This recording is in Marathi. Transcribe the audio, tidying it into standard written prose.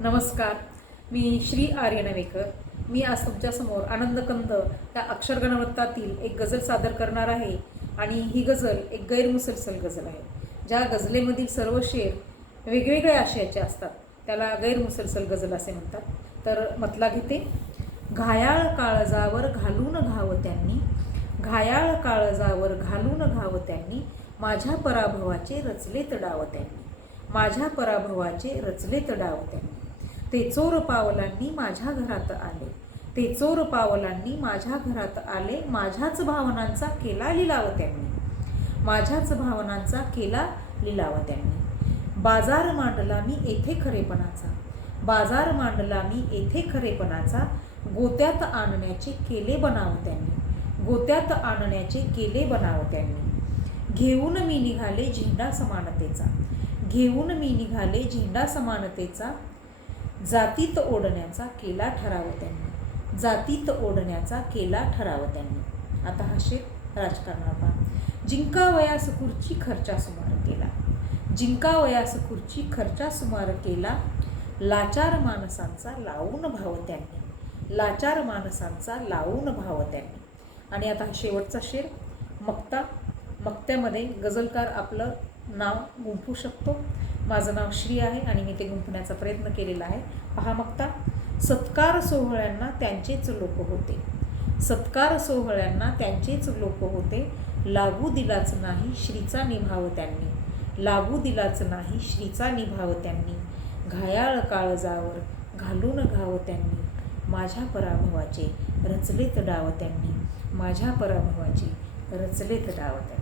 नमस्कार. मी श्री आर्य नवेकर. मी आज तुमच्यासमोर आनंदकंद या अक्षर गणवत्तातील एक गझल सादर करणार आहे. आणि ही गझल एक गैरमुसलसल गझल आहे. ज्या गझलेमधील सर्व शेर वेगवेगळ्या आशयाचे असतात त्याला गैरमुसलसल गझल असे म्हणतात. तर मतला घेते. घायाळ काळजावर घालून घाव त्यांनी, घायाळ काळजावर घालून घाव त्यांनी, माझ्या पराभवाचे रचलेत डाव त्यांनी, माझ्या पराभवाचे रचलेत डाव त्यांनी. ते चोर पावलांनी माझ्या घरात आले, ते चोर पावलांनी माझ्या घरात आले, माझ्याच भावनांचा केला लिलाव त्यांनी, माझ्याच भावनांचा केला लिलाव त्यांनी. बाजार मांडला मी येथे खरेपणाचा, बाजार मांडला मी येथे खरेपणाचा, गोत्यात आणण्याचे केले बनाव त्यांनी, गोत्यात आणण्याचे केले बनाव त्यांनी. घेऊन मी निघाले झेंडा समानतेचा, घेऊन मी निघाले झेंडा समानतेचा, जातीत ओढण्याचा केला ठराव त्यांनी, जातीत ओढण्याचा केला ठराव त्यांनी. आता हा शेर राजकारणाचा. जिंकावयास खुर्ची खर्चा सुमार केला, जिंकावयास खुर्ची खर्चा सुमार केला, लाचार माणसांचा लावून भाव त्यांनी, लाचार माणसांचा लावून भाव त्यांनी. आणि आता हा शेवटचा शेर मक्ता. मक्त्यामध्ये गझलकार आपलं नाव गुंफू शकतो. माझं नाव श्री आहे आणि मी ते गुंफण्याचा प्रयत्न केलेला आहे. पहा मक्ता. सत्कार सोहळ्यांना त्यांचेच लोक होते, सत्कार सोहळ्यांना त्यांचेच लोक होते, लागू दिलाच नाही श्रीचा निभाव त्यांनी, लागू दिलाच नाही श्रीचा निभाव त्यांनी. घायाळ काळजावर घालून घाव त्यांनी, माझ्या पराभवाचे रचलेत डाव त्यांनी, माझ्या पराभवाचे रचलेत डाव त्यांनी.